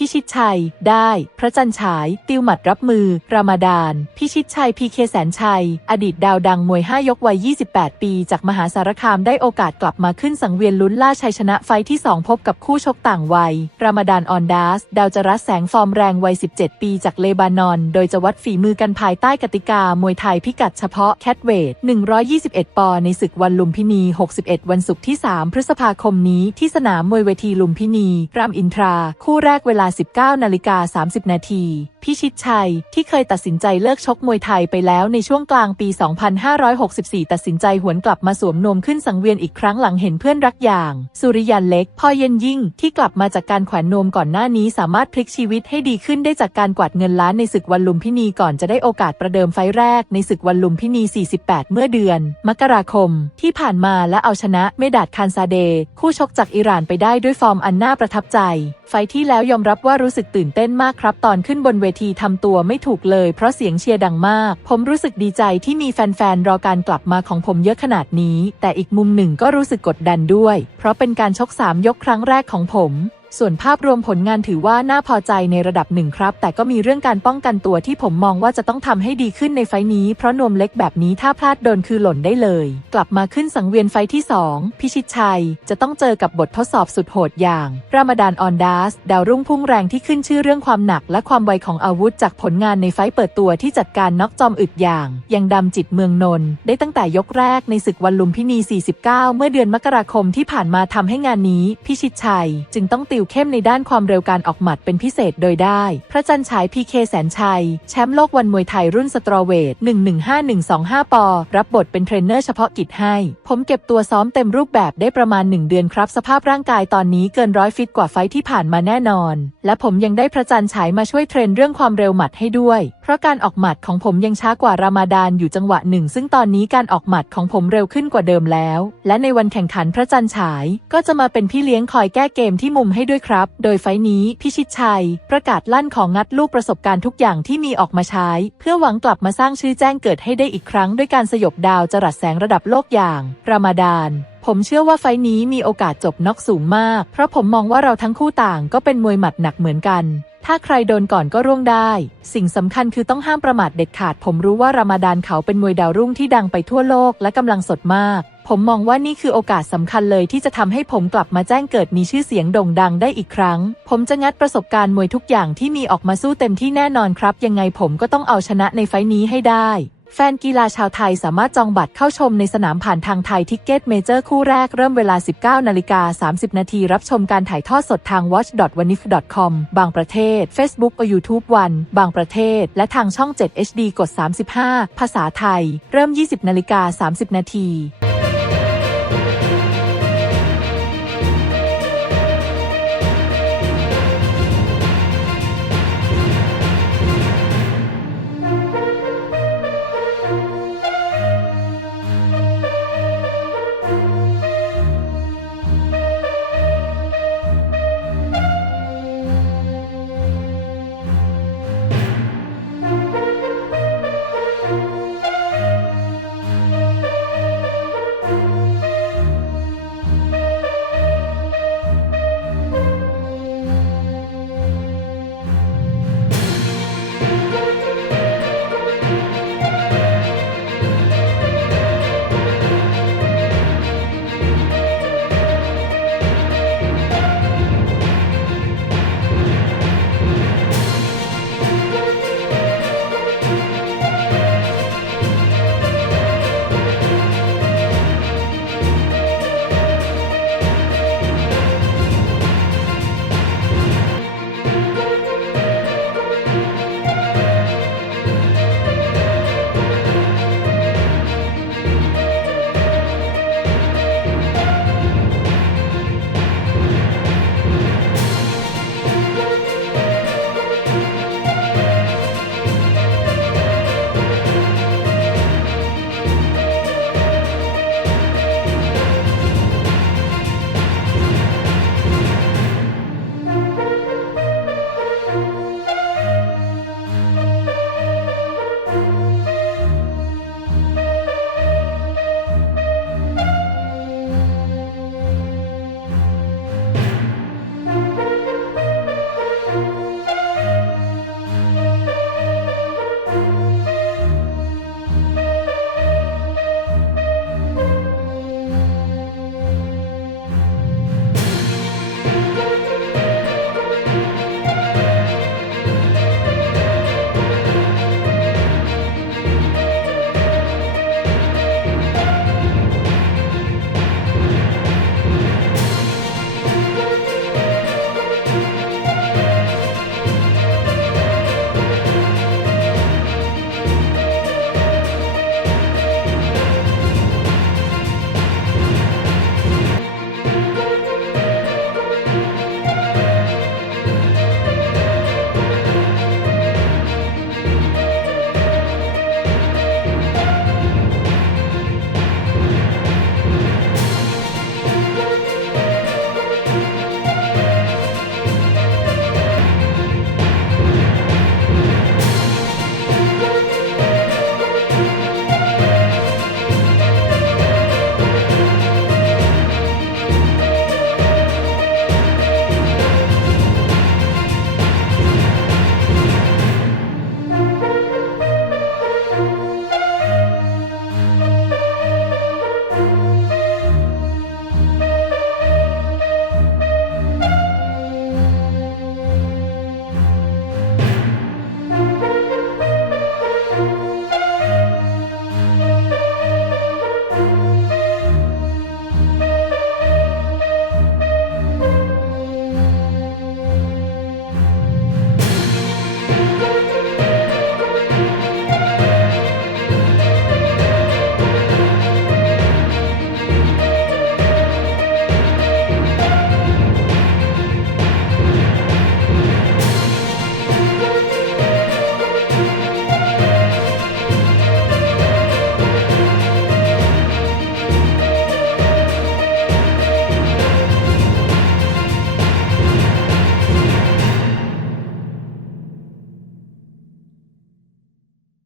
พิชิตชัย ได้ พระจันทร์ฉาย ติวหมัดรับมือ รามาดาน พิชิตชัยพีเคแสนชัย อดีตดาวดังมวย 5 ยกวัย 28 ปี จากมหาสารคามได้โอกาสกลับมาขึ้นสังเวียนลุ้นล่าชัยชนะไฟท์ที่ 2 พบกับคู่ชกต่างวัย รามาดานออนดาส ดาวจรัสแสงฟอร์มแรงวัย 17 ปีจากเลบานอน โดยจะวัดฝีมือกันภายใต้กติกามวยไทยพิกัดเฉพาะแคทเวท121 ปอนด์ในศึกวันลุมพินี 61 วันศุกร์ที่ 3 พฤษภาคมนี้ที่สนามมวยเวทีลุมพินีรามอินทรา คู่แรกเวลา19นาฬิกา30 นาทีพิชิตชัย ที่เคยตัดสินใจเลิกชกมวยไทยไปแล้วในช่วงกลางปี 2564 ตัดสินใจหวนกลับมาสวมนมขึ้นสังเวียนอีกครั้งหลังเห็นเพื่อนรักอย่าง สุริยันเล็กพ่อเย็นยิ่ง ที่กลับมาจากการแขวนนมก่อนหน้านี้สามารถพลิกชีวิตให้ดีขึ้นได้จากการกวาดเงินล้านในศึกวันลุมพินีก่อนจะได้โอกาสประเดิมไฟแรกในศึกวันลุมพินี 48 เมื่อเดือน มกราคม ที่ผ่านมาและเอาชนะเมดาดคานซาเด คู่ชกจากอิหร่านไปได้ด้วยฟอร์มอันน่าประทับใจ ไฟที่แล้วยอมรับว่ารู้สึกตื่นเต้นมากครับ ตอนขึ้นบนเวทีทำตัวไม่ถูกเลยเพราะเสียงเชียร์ดังมาก ผมรู้สึกดีใจที่มีแฟนๆ รอการกลับมาของผมเยอะขนาดนี้ แต่อีกมุมหนึ่งก็รู้สึกกดดันด้วย เพราะเป็นการชกสามยกครั้งแรกของผม ส่วนภาพรวมผลงานถือว่าน่าพอใจในระดับหนึ่งครับ แต่ก็มีเรื่องการป้องกันตัวที่ผมมองว่าจะต้องทำให้ดีขึ้นในไฟนี้ เพราะนวมเล็กแบบนี้ถ้าพลาดโดนคือหล่นได้เลย กลับมาขึ้นสังเวียนไฟที่ 2 พิชิตชัย จะต้องเจอกับบททดสอบสุดโหดอย่าง รามาดานออนดาส ดาวรุ่งพุ่งแรงที่ขึ้นชื่อเรื่องความหนัก และความไวของอาวุธจากผลงานในไฟเปิดตัวที่จัดการน็อกจอมอึดอย่าง ยังดำจิตเมืองนนท์ได้ตั้งแต่ยกแรกในศึกวันลุมพินี 49 เมื่อเดือนมกราคมที่ผ่านมาทำให้งานนี้ พิชิตชัย จึงต้องติวเข้มในด้านความเร็วการออกหมัดเป็นพิเศษโดยได้ พระจันทร์ฉายพีเคแสนชัย แชมป์โลกวันมวยไทยรุ่นสตรอเวท 115125 ปอ รับบทเป็นเทรนเนอร์เฉพาะกิจให้ ผมเก็บตัวซ้อมเต็มรูปแบบได้ประมาณ 1 เดือนครับ สภาพร่างกายตอนนี้เกินร้อยฟิตกว่าไฟที่ผ่านมาแน่นอน และผมยังได้พระจันทร์ฉายมาช่วยเทรนเรื่องความเร็วหมัดให้ด้วย เพราะการออกหมัดของผมยังช้ากว่ารามาดานอยู่จังหวะหนึ่ง ซึ่งตอนนี้การออกหมัดของผมเร็วขึ้นกว่าเดิมแล้ว และในวันแข่งขันพระจันทร์ฉาย ก็จะมาเป็นพี่เลี้ยงคอยแก้เกมที่มุมให้ด้วยครับ โดยไฟนี้พิชิตชัย ประกาศลั่นของงัดลูกประสบการณ์ทุกอย่างที่มีออกมาใช้ เพื่อหวังกลับมาสร้างชื่อแจ้งเกิดให้ได้อีกครั้งด้วยการสยบดาวจรัสแสงระดับโลกอย่างรามาดานผมเชื่อว่าไฟนี้มีโอกาสจบน็อกสูงมาก เพราะผมมองว่าเราทั้งคู่ต่างก็เป็นมวยหมัดหนักเหมือนกัน ถ้าใครโดนก่อนก็ร่วงได้ สิ่งสำคัญคือต้องห้ามประมาทเด็ดขาด ผมรู้ว่ารามาดานเขาเป็นมวยดาวรุ่งที่ดังไปทั่วโลกและกำลังสดมาก ผมมองว่านี่คือโอกาสสำคัญเลยที่จะทำให้ผมกลับมาแจ้งเกิดมีชื่อเสียงโด่งดังได้อีกครั้ง ผมจะงัดประสบการณ์มวยทุกอย่างที่มีออกมาสู้เต็มที่แน่นอนครับ ยังไงผมก็ต้องเอาชนะในไฟท์นี้ให้ได้แฟนกีฬาชาวไทยสามารถจองบัตรเข้าชมในสนามผ่านทางไทยทิกเก็ตเมเจอร์คู่แรกเริ่มเวลา 19 นาฬิกา 30 นาทีรับชมการถ่ายทอดสดทาง watch.wanif.com บางประเทศ Facebook or YouTube วันบางประเทศ และทางช่อง 7 HD กด 35 ภาษาไทย เริ่ม 20 นาฬิกา 30 นาที